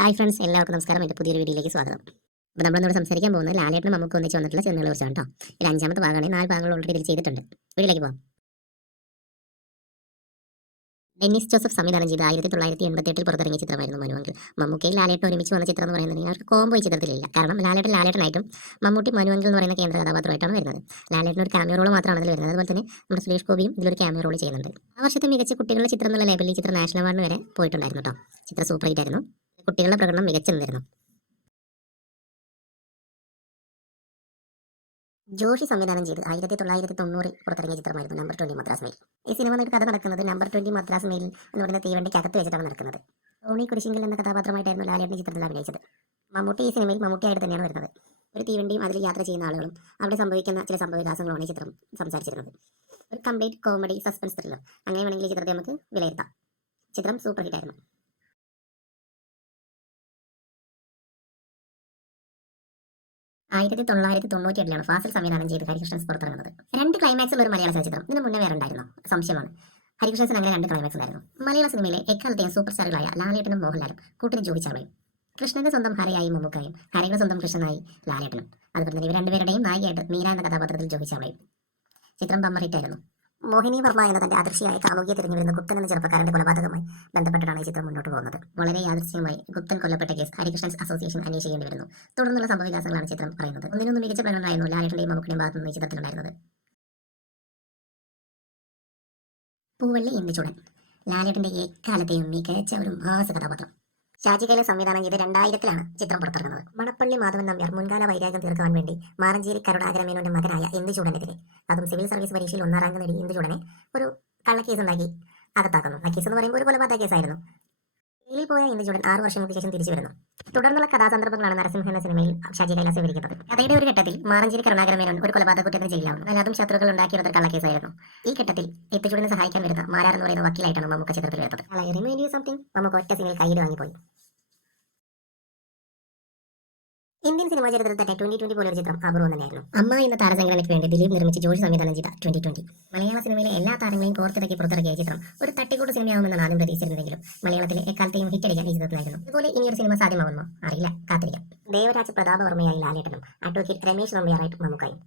Hi friends, എല്ലാവർക്കും നമസ്കാരം. എൻ്റെ പുതിയൊരു വീഡിയോയിലേക്ക് സ്വാഗതം. അപ്പോൾ നമ്മളിന്നോട് സംസാരിക്കാൻ പോകുന്നത് ലാലേട്ടനും നമുക്ക് ഒന്നിച്ച് വന്നിട്ടുള്ള സിനിമകളെ കുറിച്ചാണ് കേട്ടോ. ഇത് 5ാമത്തെ ഭാഗമാണ്. 4 ഭാഗങ്ങൾ ഓൾറെഡി ഇതിൽ ചെയ്തിട്ടുണ്ട്. വീഡിയോയിലേക്ക് പോകാം. ഡെന്നിസ് ജോസഫ് സംവിധാനം ചെയ്ത 1988 പുറത്തിറങ്ങിയ ചിത്രമായിരുന്നു മനുവെങ്കിൽ. മമ്മൂക്കയും ലാലേട്ടനും ഒരുമിച്ച് വന്ന ചിത്രം എന്ന് പറയുന്നത് അവർക്ക് കോംബോ ഈ ചിത്രത്തിലില്ല. കാരണം ലാലേട്ടനായിട്ടും മമ്മൂട്ടി മനുവെങ്കിൽ എന്ന് പറയുന്ന കേന്ദ്ര കഥാപാത്രമായിട്ടാണ് വരുന്നത്. ലാലേട്ടൻ ഒരു ക്യാമിയോ റോൾ മാത്രമാണ് അതിൽ വരുന്നത്. അതുപോലെ തന്നെ നമ്മുടെ സുരേഷ് ഗോപിയും ഇതിലൊരു ക്യാമിയോ റോൾ ചെയ്യുന്നുണ്ട്. ആ വർഷത്തെ മികച്ച കുട്ടികളുടെ ചിത്രം എന്നുള്ള ലേബലിൽ ഈ ചിത്രം നാഷണൽ അവാർഡിന് വരെ പോയിട്ടുണ്ടായിരുന്നു കേട്ടോ. ചിത്രം സൂപ്പർ ഹിറ്റ് ആയിരുന്നു. കുട്ടികളുടെ പ്രകടനം മികച്ചതായിരുന്നു. ജോഷി സംവിധാനം ചെയ്ത് 1990 പുറത്തിറങ്ങിയ ചിത്രമായിരുന്നു നമ്പർ 20 മദ്രാസ് മെയിൽ. ഈ സിനിമ കഥ നടക്കുന്നത് നമ്പർ 20 മദ്രാസ് മെയിൽ എന്ന് പറയുന്ന തീവണ്ടിക്കകത്ത് വെച്ചിട്ടാണ് നടക്കുന്നത്. ടോണി കുരിശിങ്കൽ എന്ന കഥാപാത്രമായിട്ടായിരുന്നു ലാലേട്ടൻ ചിത്രത്തിൽ അഭിനയിച്ചത്. മമ്മൂട്ടി ഈ സിനിമയിൽ മമ്മൂട്ടിയായിട്ട് തന്നെയാണ് വരുന്നത്. ഒരു തീവണ്ടിയും അതിൽ യാത്ര ചെയ്യുന്ന ആളുകളും അവിടെ സംഭവിക്കുന്ന ചില സംഭവവികാസങ്ങളാണ് ഈ ചിത്രം സംസാരിച്ചിരുന്നത്. ഒരു കംപ്ലീറ്റ് കോമഡി സസ്പെൻസ് ത്രില്ലർ, അങ്ങനെ വേണമെങ്കിൽ ഈ ചിത്രത്തെ നമുക്ക് വിലയിരുത്താം. ചിത്രം സൂപ്പർ ഹിറ്റ് ആയിരുന്നു. 1998 ഫാസിൽ സംവിധാനം ചെയ്ത് ഹരികൃഷ്ണൻസ് പുറത്തിറങ്ങുന്നത്. 2 ക്ലൈമാക്സുള്ള ഒരു മലയാള ചലച്ചിത്രം ഇതിന് മുന്നേ വേറെ ഉണ്ടായിരുന്നു, സംശയമാണ്. ഹരികൃഷ്ണൻസിന് അങ്ങനെ 2 ക്ലൈമാക്സ് ഉണ്ടായിരുന്നു. മലയാള സിനിമയിലെ എക്കാലത്തെയും സൂപ്പർ സ്റ്റാറുകളായ ലാലേട്ടനും മോഹൻലാലും കൂട്ടിന് ജോബി ചാവളയും. കൃഷ്ണന്റെ സ്വന്തം ഹരയായി മമ്മൂക്കായും ഹരയുടെ സ്വന്തം കൃഷ്ണനായി ലാലേട്ടനും. അതുപോലെ തന്നെ ഇവർ രണ്ടുപേരുടെയും നായികയായിട്ട് മീര എന്ന കഥാപാത്രത്തിൽ ജോബി ചാവളയും. ചിത്രം ബമ്പർ ഹിറ്റായിരുന്നു. മോഹിനി വർമ്മ എന്ന തന്റെ അദൃശ്യയായ കാമുകിയെ തിരിഞ്ഞു വരുന്ന ഗുപ്തൻ എന്ന ചെറുപ്പക്കാരന്റെ കൊലപാതകമായി ബന്ധപ്പെട്ടിട്ടാണ് ഈ ചിത്രം മുന്നോട്ട് പോകുന്നത്. വളരെ യാദൃശ്യമായി ഗുപ്തൻ കൊല്ലപ്പെട്ട കേസ് ഹരികൃഷ്ണൻസ് അസോസിയേഷൻ അന്വേഷിക്കേണ്ടി വരുന്നു. തുടർന്നുള്ള സംഭവവികാസങ്ങളാണ് ചിത്രം പറയുന്നത്. ഒന്നിനൊന്നും മികച്ച പ്രകടനമായിരുന്നു ലാലേട്ടന്റെയും മമ്മൂക്കിന്റെയും ഭാഗത്തു നിന്ന് ഈ ചിത്രത്തിലുണ്ടായിരുന്നത്. പൂവള്ളി ഇന്ദുചൂടൻ ലാലേട്ടന്റെ എക്കാലത്തെയും മികച്ച ഒരു മാസ കഥാപാത്രം. ഷാജി കൈലാസ് സംവിധാനം ചെയ്ത് 2000-ലാണ് ചിത്രം പുറത്തിറങ്ങുന്നത്. മണപ്പള്ളി മാധവൻ നമ്പ്യാർ മുൻകാല വൈരാഗ്യം തീർക്കാൻ വേണ്ടി മാറഞ്ചേരി കരുണാകര മേനോന്റെ മകനായ ഇന്ദുചൂടനെതിരെ, അതും സിവിൽ സർവീസ് പരീക്ഷയിൽ 1ാം റാങ്ക് നേടി ഇന്ദുചൂടനെ ഒരു കള്ളക്കേസ് ഉണ്ടാക്കി അകത്താക്കുന്നു. ആ കേസ് എന്ന് പറയുമ്പോൾ ഒരു കൊലപാതക കേസായിരുന്നു. ജയിലിൽ പോയ ഇന്ദുചൂടൻ 6 വർഷങ്ങൾക്ക് ശേഷം തിരിച്ചു വരുന്നു. തുടർന്നുള്ള കഥാസന്ദർഭങ്ങളാണ് നരസിംഹ എന്ന സിനിമയിൽ ഷാജി കൈലാസ് വിവരിക്കുന്നത്. കഥയുടെ ഒരു ഘട്ടത്തിൽ മാറഞ്ചേരി കരുണാകര മേനോൻ ഒരു കൊലപാതക കുറ്റത്തിന് ജയിലാവുന്നു. എന്നാൽ അതും ശത്രുക്കൾ ഉണ്ടാക്കിയ കള്ളക്കേസായിരുന്നു. ഈ ഘട്ടത്തിൽ ഇന്ദുചൂടനെ സഹായിക്കാൻ വരുന്ന മാരാർ എന്ന് പറയുന്ന വക്കീലായിട്ടാണ് മമ്മൂക്ക ചിത്രത്തിൽ വരുന്നത്. മമ്മൂക്ക ഒറ്റ സിനിമയിൽ കയ്യിൽ വാങ്ങിപ്പോയി. ഇന്ത്യൻ സിനിമാ ചരിത്രത്തിൽ തന്നെ 2020 പോലൊരു ചിത്രം അപൂർവം തന്നെയായിരുന്നു. അമ്മ എന്ന താരസംഘടനയ്ക്ക് വേണ്ടി ദിലീപ് നിർമ്മിച്ച് ജോഷി സംവിധാനം ചെയ്ത 2020 മലയാള സിനിമയിലെ എല്ലാ താരങ്ങളെയും കോർത്തിറക്കി പുറത്തിറക്കിയ ചിത്രം ഒരു തട്ടിക്കൂട്ട് സിനിമയാവുമെന്നാണ് ആദ്യം പ്രതീക്ഷിച്ചിരുന്നെങ്കിലും മലയാളത്തിലെ എക്കാലത്തെയും ഹിറ്റടിക്കാൻ ഈ ചിത്രത്തിലായിരുന്നു. ഇതുപോലെ ഇനിയൊരു സിനിമ സാധ്യമാവുമോ അറിയില്ല, കാത്തിരിക്കാം. ദേവരാജ് പ്രതാപവർമ്മയായി ലാലേട്ടനും അഡ്വക്കേറ്റ് രമേശ് നമ്പ്യാറായിട്ട് മമ്മൂക്കായും.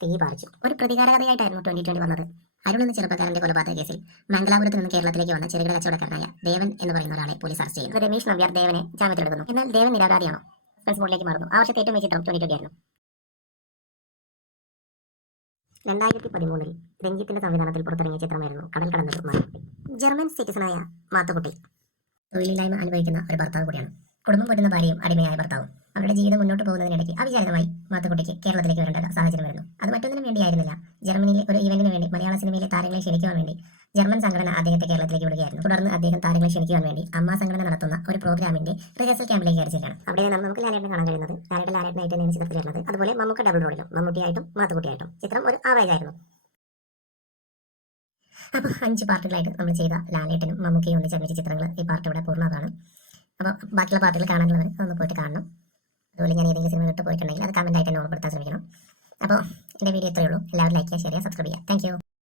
തീ പാറിച്ചു. ഒരു പ്രതികാര കഥയായിട്ടായിരുന്നു 2020 വന്നത്. അരുൺ എന്ന ചെറുപ്പക്കാരന്റെ കൊലപാതക കേസിൽ മംഗലാപുരത്ത് നിന്ന് കേരളത്തിലേക്ക് വന്ന ചെറുകിട കച്ചവടക്കാരനായ ദേവൻ എന്ന് പറയുന്ന ഒരാളെ പോലീസ് അറസ്റ്റ് ചെയ്യുന്നു. രമേശ് നമ്പ്യാർ ദേവനെ ജാമ്യത്തിലെടുക്കുന്നു. എന്നാൽ ദേവൻ നിരപരാധിയാണോ? മോഡിലേക്ക് മാറുന്നു. ആ വർഷത്തെ ഏറ്റവും വലിയ ചിത്രം 2020 ആയിരുന്നു. 2013 രഞ്ജിത്തിന്റെ സംവിധാനത്തിൽ പുറത്തിറങ്ങിയ ചിത്രമായിരുന്നു കടൽ കടന്ന മാത്തുക്കുട്ടി. ജർമ്മൻ സിറ്റിസണായ മാത്തുക്കുട്ടി തൊഴിലില്ലായ്മ അനുഭവിക്കുന്ന ഒരു ഭർത്താവ് കൂടിയാണ്. കുടുംബം വരുന്ന ഭാര്യയും അടിമയായ ഭർത്താവും. അവരുടെ ജീവിതം മുന്നോട്ട് പോകുന്നതിനിടയ്ക്ക് അവിചാരിതമായി മാത്തുക്കുട്ടിക്ക് കേരളത്തിലേക്ക് വരേണ്ട സാഹചര്യം വരുന്നു. അത് മറ്റൊന്നിനും വേണ്ടിയായിരുന്നില്ല. ജർമ്മനിയിലെ ഒരു ഇവന്റിന് വേണ്ടി മലയാള സിനിമയിലെ താരങ്ങളെ ക്ഷണിക്കുവാൻ വേണ്ടി ജർമ്മൻ സംഘടന അദ്ദേഹത്തെ കേരളത്തിലേക്ക് വിടുകയായിരുന്നു. തുടർന്ന് അദ്ദേഹം താരങ്ങളെ ക്ഷണിക്കുവാൻ വേണ്ടി അമ്മ സംഘടന നടത്തുന്ന ഒരു പ്രോഗ്രാമിന്റെ റിഹേഴ്സൽ ക്യാമ്പിലേക്ക് അയച്ചിരിക്കുകയാണ്. അവിടെ നമുക്ക് ലാലേട്ടനെ കാണാൻ കഴിയുന്നത്. ലാലേട്ടനായിട്ട് തന്നെയാണ് ചിത്രത്തിൽ വരുന്നത്. അതുപോലെ മമ്മൂക്ക ഡബിൾ റോളിലും മമ്മൂട്ടിയായിട്ടും മാത്തുക്കുട്ടിയായിട്ടും. ചിത്രം ഒരു ആവേശമായിരുന്നു. അപ്പോൾ 5 പാർട്ടുകളായിട്ട് നമ്മൾ ചെയ്ത ലാലേട്ടനും മമ്മൂക്കയും ഒന്നിച്ച് അഭിനയിച്ച ചിത്രങ്ങൾ ഈ പാർട്ട് ഇവിടെ പൂർണ്ണതാണ്. അപ്പോൾ ബാക്കിയുള്ള പാർട്ടുകൾ കാണാനുള്ളവർ ഒന്ന് പോയിട്ട് കാണണം. അതുപോലെ ഞാൻ ഏതെങ്കിലും സിനിമ വിട്ട് പോയിട്ടുണ്ടെങ്കിൽ അത് കമൻറ്റായിട്ട് തന്നെ ഓർപ്പെടുത്താൻ ശ്രമിക്കണം. അപ്പോൾ എൻ്റെ വീഡിയോ ഇത്രയേ ഉള്ളൂ. എല്ലാവരും ലൈക്ക് ചെയ്യുക, ഷെയർ ചെയ്യുക, സബ്സ്ക്രൈബ് ചെയ്യുക. Thank you.